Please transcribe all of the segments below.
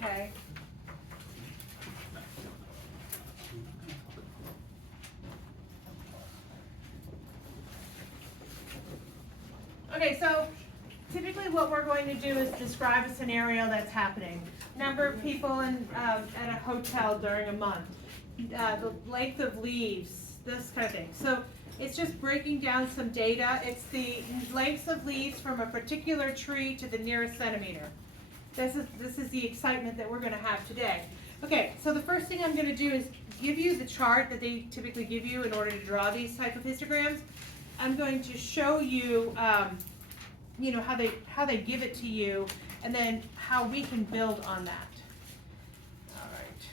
Okay. Okay, so typically what we're going to do is describe a scenario that's happening. Number of people at a hotel during a month, the length of leaves, this kind of thing. So it's just breaking down some data. It's the lengths of leaves from a particular tree to the nearest centimeter. This is the excitement that we're going to have today. Okay, so the first thing I'm going to do is give you the chart that they typically give you in order to draw these type of histograms. I'm going to show you, you know, how they give it to you, and then how we can build on that. All right.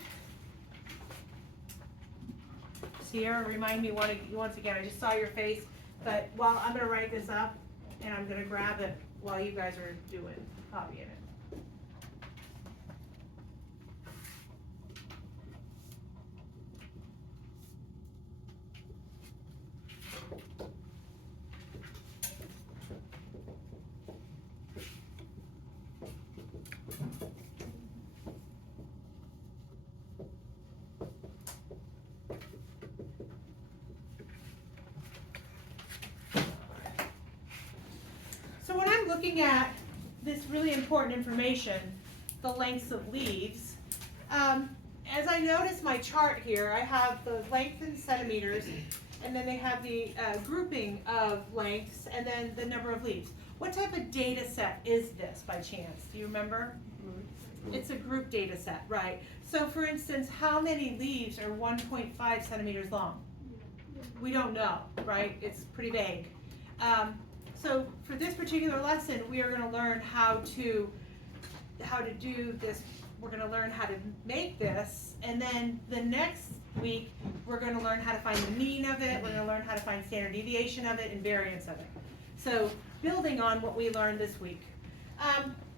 Sierra, remind me once again. I just saw your face, but while I'm going to write this up, and I'm going to grab it while you guys are copying it. So when I'm looking at this really important information, the lengths of leaves, as I notice my chart here, I have the length in centimeters, and then they have the grouping of lengths, and then the number of leaves. What type of data set is this by chance? Do you remember? It's a group data set, right? So for instance, how many leaves are 1.5 centimeters long? We don't know, right? It's pretty vague. So for this particular lesson, we are going to learn how to do this. We're going to learn how to make this, and then the next week we're going to learn how to find the mean of it. We're going to learn how to find standard deviation of it and variance of it. So building on what we learned this week.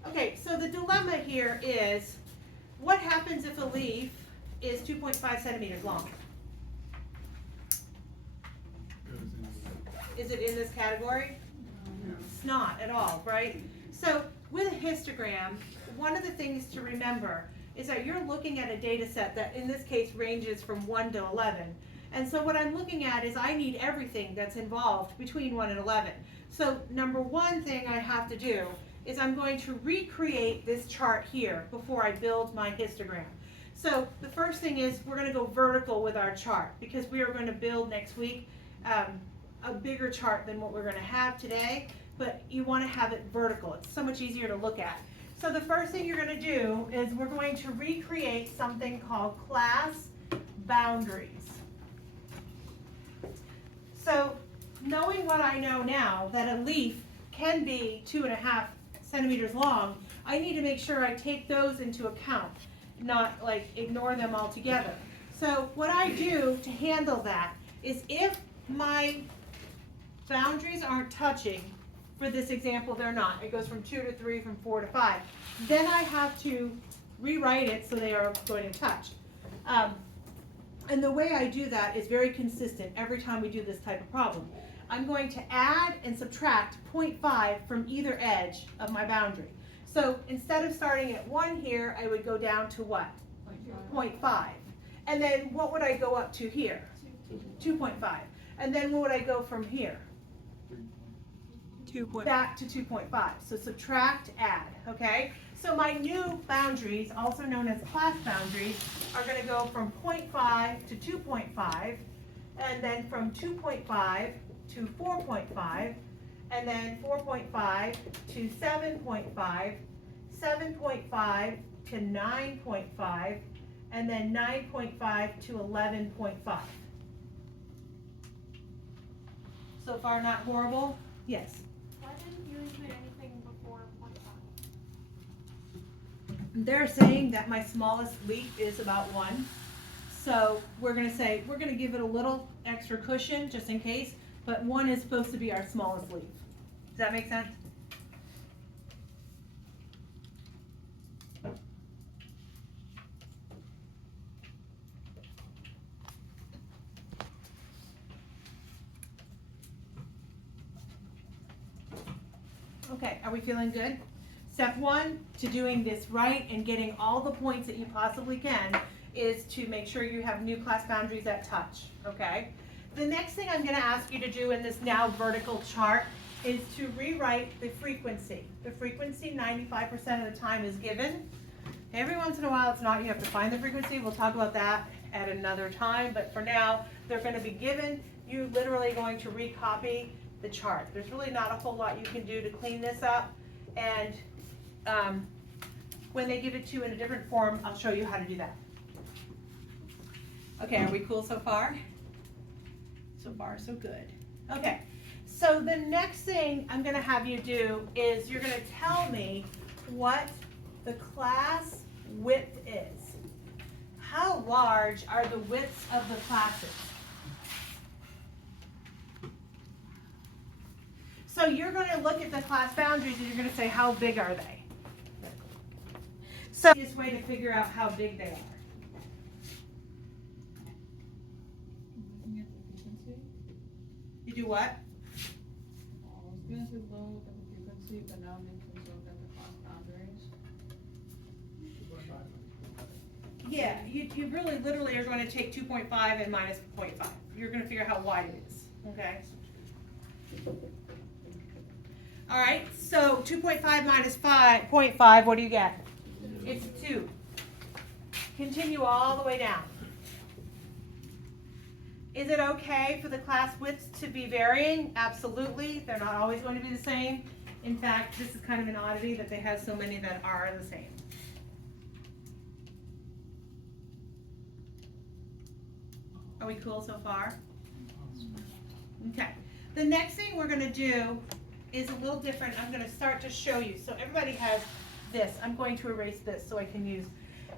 Okay, so the dilemma here is, what happens if a leaf is 2.5 centimeters long? Is it in this category? It's not at all, right? So with a histogram, one of the things to remember is that you're looking at a data set that in this case ranges from 1 to 11. And so what I'm looking at is I need everything that's involved between 1 and 11. So number one thing I have to do is I'm going to recreate this chart here before I build my histogram. So the first thing is we're going to go vertical with our chart, because we are going to build next week a bigger chart than what we're going to have today, but you want to have it vertical. It's so much easier to look at. So the first thing you're going to do is we're going to recreate something called class boundaries. So knowing what I know now, that a leaf can be 2.5 centimeters long, I need to make sure I take those into account, not like ignore them altogether. So what I do to handle that is, if my boundaries aren't touching, for this example they're not, it goes from 2 to 3, from 4 to 5, then I have to rewrite it so they are going to touch. And the way I do that is very consistent every time we do this type of problem. I'm going to add and subtract 0.5 from either edge of my boundary. So instead of starting at 1 here, I would go down to what? 0.5. And then what would I go up to here? 2.5. And then what would I go from here? Back to 2.5. So subtract, add, okay? So my new boundaries, also known as class boundaries, are going to go from 0.5 to 2.5, and then from 2.5 to 4.5, and then 4.5 to 7.5, 7.5 to 9.5, and then 9.5 to 11.5. So far, not horrible? Yes? Why didn't you include anything before 0.5? They're saying that my smallest leaf is about 1. So we're going to say, we're going to give it a little extra cushion just in case, but 1 is supposed to be our smallest leaf. Does that make sense? Okay, are we feeling good? Step one to doing this right and getting all the points that you possibly can is to make sure you have new class boundaries that touch, okay? The next thing I'm gonna ask you to do in this now vertical chart is to rewrite the frequency. The frequency 95% of the time is given. Every once in a while it's not, you have to find the frequency. We'll talk about that at another time, but for now, they're gonna be given. You're literally going to recopy the chart. There's really not a whole lot you can do to clean this up, and when they give it to you in a different form, I'll show you how to do that. Okay, are we cool so far? So far, so good. Okay, so the next thing I'm gonna have you do is you're gonna tell me what the class width is. How large are the widths of the classes? So you're going to look at the class boundaries and you're going to say, how big are they? So the easiest way to figure out how big they are. Looking at the frequency. You do what? I was going to look at the frequency, but now I'm going to look at the class boundaries. Yeah, you really literally are going to take 2.5 and minus 0.5. You're going to figure out how wide it is, okay? All right, so 2.5 minus 0.5, what do you get? It's 2. Continue all the way down. Is it okay for the class widths to be varying? Absolutely. They're not always going to be the same. In fact, this is kind of an oddity that they have so many that are the same. Are we cool so far? Okay. The next thing we're going to do is a little different. I'm going to start to show you. So everybody has this. I'm going to erase this so I can use.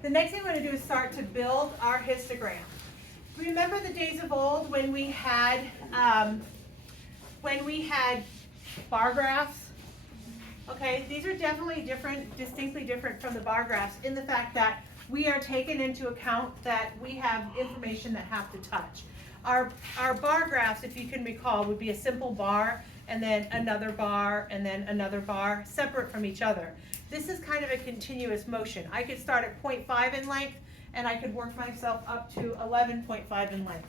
The next thing I'm going to do is start to build our histogram. Remember the days of old when we had bar graphs? Okay, these are definitely different, distinctly different from the bar graphs in the fact that we are taking into account that we have information that have to touch. Our bar graphs, if you can recall, would be a simple bar and then another bar and then another bar separate from each other. This is kind of a continuous motion. I could start at 0.5 in length and I could work myself up to 11.5 in length.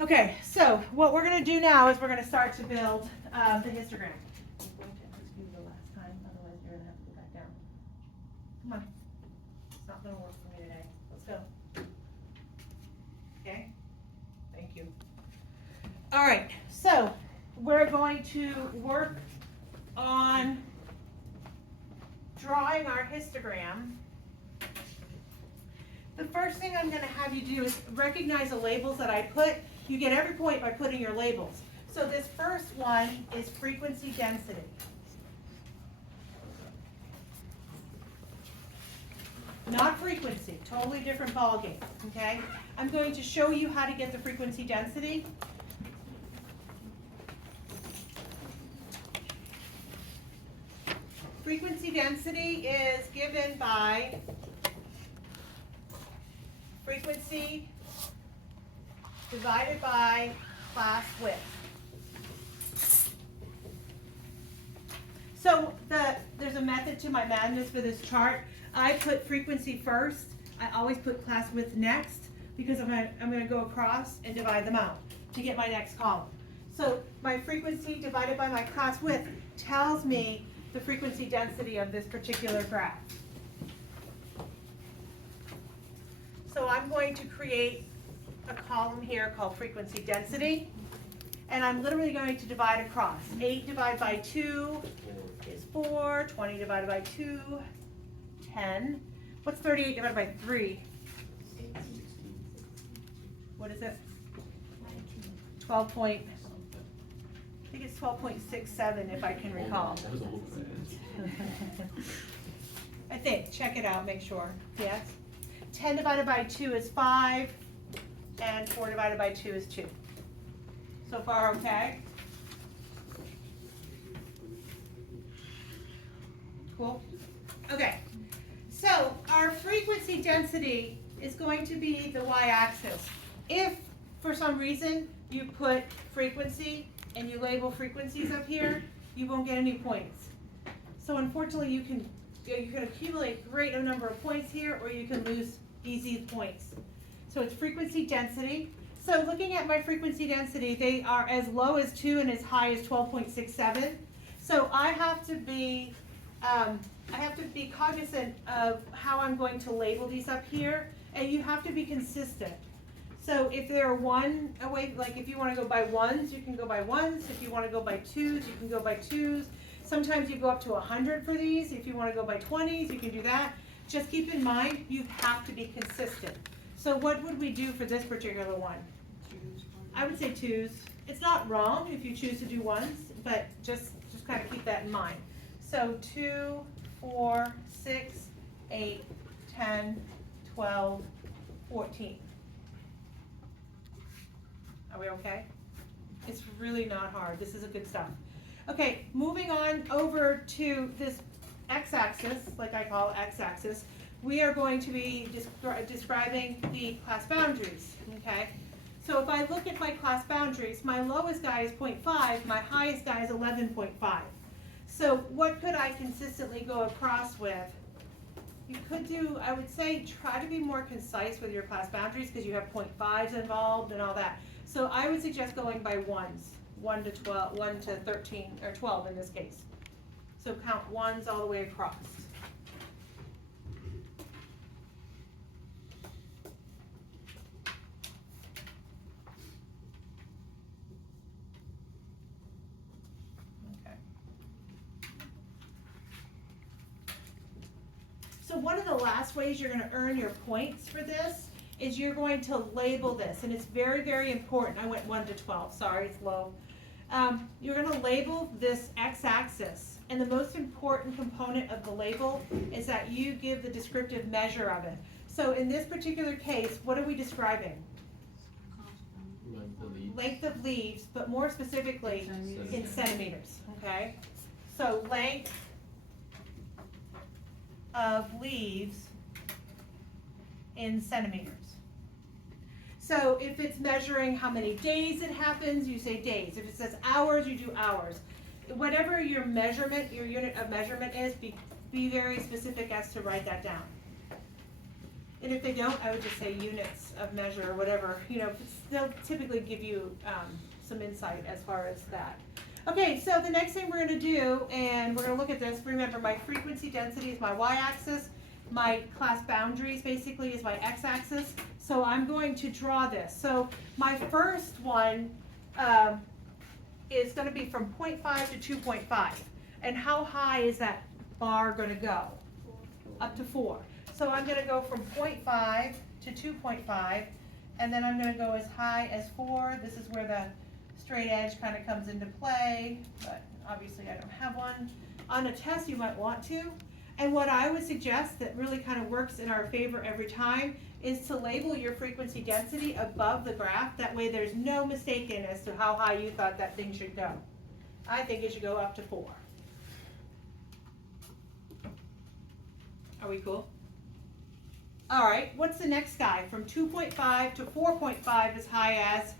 Okay, so what we're going to do now is we're going to start to build the histogram. I'm going to ask you the last time, otherwise you're going to have to go back down. Come on. It's not going to work for me today. Let's go. Okay? Thank you. All right, so we're going to work on drawing our histogram. The first thing I'm going to have you do is recognize the labels that I put. You get every point by putting your labels. So this first one is frequency density. Not frequency, totally different ballgame, okay? I'm going to show you how to get the frequency density. Frequency density is given by frequency divided by class width. So there's a method to my madness for this chart. I put frequency first. I always put class width next because I'm going to go across and divide them out to get my next column. So my frequency divided by my class width tells me the frequency density of this particular graph. So I'm going to create a column here called frequency density, and I'm literally going to divide across. 8 divided by 2 is 4, 20 divided by 2, 10. What's 38 divided by 3? What is it? 12 point, I think it's 12.67 if I can recall. I think, check it out, make sure, yes. 10 divided by 2 is 5, and 4 divided by 2 is 2. So far, okay? Cool? Okay, so our frequency density is going to be the y-axis. If, for some reason, you put frequency and you label frequencies up here, you won't get any points. So unfortunately, you can accumulate a great number of points here, or you can lose easy points. So it's frequency density. So looking at my frequency density, they are as low as 2 and as high as 12.67. So I have to be cognizant of how I'm going to label these up here, and you have to be consistent. So if there are one away, like if you want to go by ones, you can go by ones. If you want to go by twos, you can go by twos. Sometimes you go up to 100 for these. If you want to go by 20s, you can do that. Just keep in mind, you have to be consistent. So what would we do for this particular one? I would say twos. It's not wrong if you choose to do ones, but just kind of keep that in mind. So 2, 4, 6, 8, 10, 12, 14. Are we okay? It's really not hard. This is a good stuff. Okay, moving on over to this x-axis, like I call x-axis, we are going to be describing the class boundaries, okay? So if I look at my class boundaries, my lowest guy is 0.5, my highest guy is 11.5. So what could I consistently go across with? You could do, I would say, try to be more concise with your class boundaries because you have 0.5s involved and all that. So I would suggest going by ones, 1 to 12, 1 to 13, or 12 in this case. So count ones all the way across. Okay. So one of the last ways you're going to earn your points for this is you're going to label this, and it's very, very important. I went 1 to 12, sorry, it's low. You're going to label this x-axis, and the most important component of the label is that you give the descriptive measure of it. So in this particular case, what are we describing? Length of leaves, but more specifically in centimeters, okay? So length of leaves in centimeters. So if it's measuring how many days it happens, you say days. If it says hours, you do hours. Whatever your measurement, your unit of measurement is, be very specific as to write that down. And if they don't, I would just say units of measure or whatever. You know, they'll typically give you some insight as far as that. Okay, so the next thing we're going to do, and we're going to look at this, remember my frequency density is my y-axis, my class boundaries basically is my x-axis, so I'm going to draw this. So my first one is going to be from 0.5 to 2.5, and how high is that bar going to go? Up to 4. So I'm going to go from 0.5 to 2.5, and then I'm going to go as high as 4. This is where the straight edge kind of comes into play, but obviously I don't have one. On a test you might want to, and what I would suggest that really kind of works in our favor every time is to label your frequency density above the graph. That way there's no mistaking as to how high you thought that thing should go. I think it should go up to 4. Are we cool? All right, what's the next guy? From 2.5 to 4.5 as high as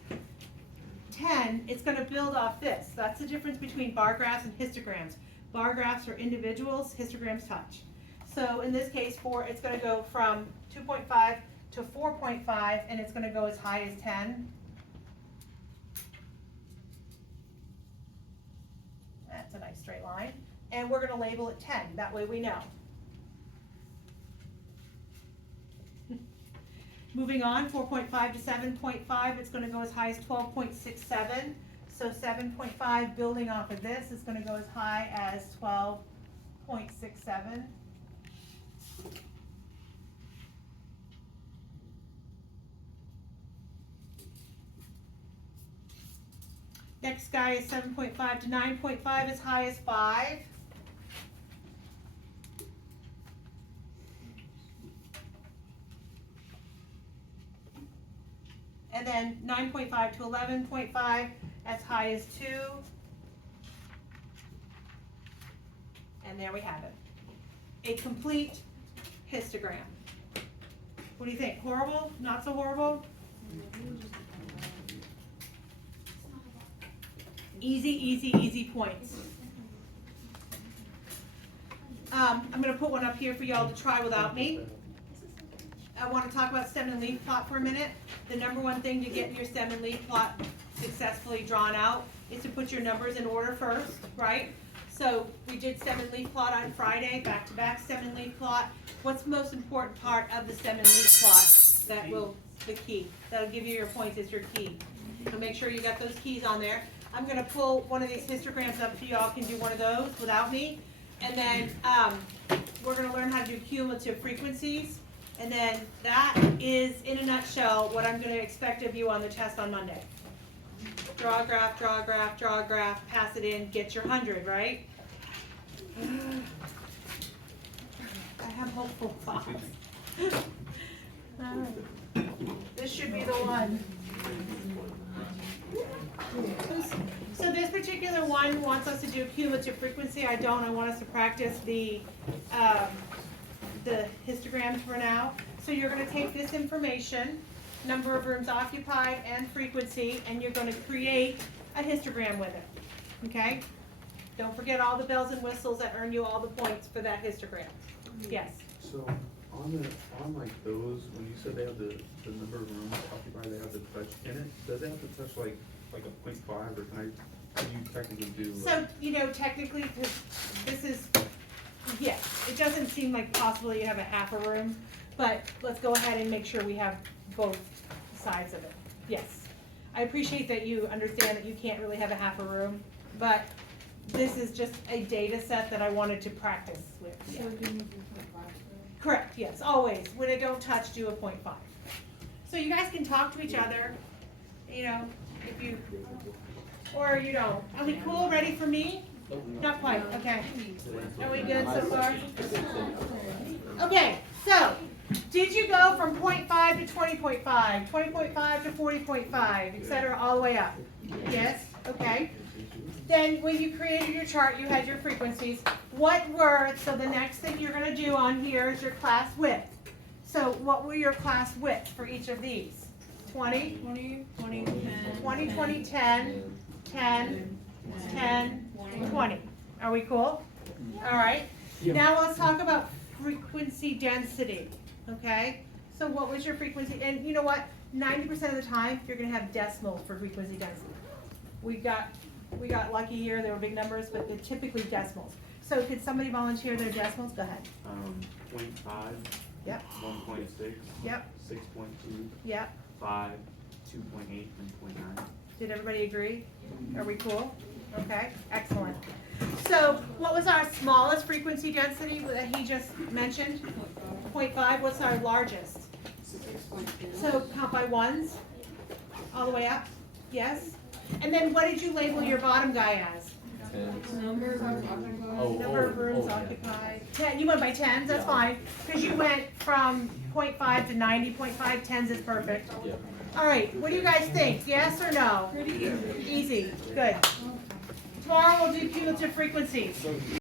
10, it's going to build off this. That's the difference between bar graphs and histograms. Bar graphs are individuals, histograms touch. So in this case, it's going to go from 2.5 to 4.5, and it's going to go as high as 10. That's a nice straight line. And we're going to label it 10. That way we know. Moving on, 4.5 to 7.5, it's going to go as high as 12.67. So 7.5, building off of this, is going to go as high as 12.67. Next guy is 7.5 to 9.5, as high as 5. And then 9.5 to 11.5, as high as 2. And there we have it. a complete histogram. What do you think? Horrible? Not so horrible? Easy, easy, easy points. I'm gonna put one up here for y'all to try without me. I wanna talk about stem and leaf plot for a minute. The number one thing to get your stem and leaf plot successfully drawn out is to put your numbers in order first, right? So we did stem and leaf plot on Friday, back-to-back stem and leaf plot. What's the most important part of the stem and leaf plot? The key. That'll give you your points as your key. So make sure you got those keys on there. I'm gonna pull one of these histograms up so y'all can do one of those without me. And then we're gonna learn how to do cumulative frequencies. And then that is, in a nutshell, what I'm gonna expect of you on the test on Monday. Draw a graph, draw a graph, draw a graph, pass it in, get your 100, right? I have hopeful thoughts. This should be the one. So this particular one wants us to do cumulative frequency. I want us to practice the histograms for now. So you're going to take this information, number of rooms occupied and frequency, and you're going to create a histogram with it. Okay? Don't forget all the bells and whistles that earn you all the points for that histogram. Yes? So on like those, when you said they have the number of rooms occupied, they have the touch in it, does it have to touch like a 0.5, or can you technically do So, technically, this is, yes, it doesn't seem like possible you have a half a room, but let's go ahead and make sure we have both sides of it. Yes. I appreciate that you understand that you can't really have a half a room, but this is just a data set that I wanted to practice with. Yeah. So we can move to 0.5. Correct, yes, always. When they don't touch, do a 0.5. So you guys can talk to each other, if you, or you don't. Are we cool, ready for me? Not quite, okay. Are we good so far? Okay, so, did you go from 0.5 to 20.5, 20.5 to 40.5, et cetera, all the way up? Yes, okay. Then when you created your chart, you had your frequencies. So the next thing you're gonna do on here is your class width. So what were your class widths for each of these? 20, 20, 20, 10. 20, 20, 10, 10, 10, 20. Are we cool? All right. Now let's talk about frequency density, okay? So what was your frequency? And you know what? 90% of the time, you're gonna have decimals for frequency density. We got lucky here, there were big numbers, but they're typically decimals. So could somebody volunteer their decimals? Go ahead. 0.5. Yep. 1.6. Yep. 6.2. Yep. 5. 2.8 and 0.9. Did everybody agree? Are we cool? Okay, excellent. So what was our smallest frequency density that he just mentioned? 0.5. What's our largest? 6.2. So count by ones, all the way up? Yes? And then what did you label your bottom guy as? Number of occupied. Number of rooms occupied. 10, you went by tens, that's fine, because you went from 0.5 to 90, 0.5, tens is perfect. All right, what do you guys think, yes or no? Pretty easy. Easy, good. Tomorrow we'll do cumulative frequencies.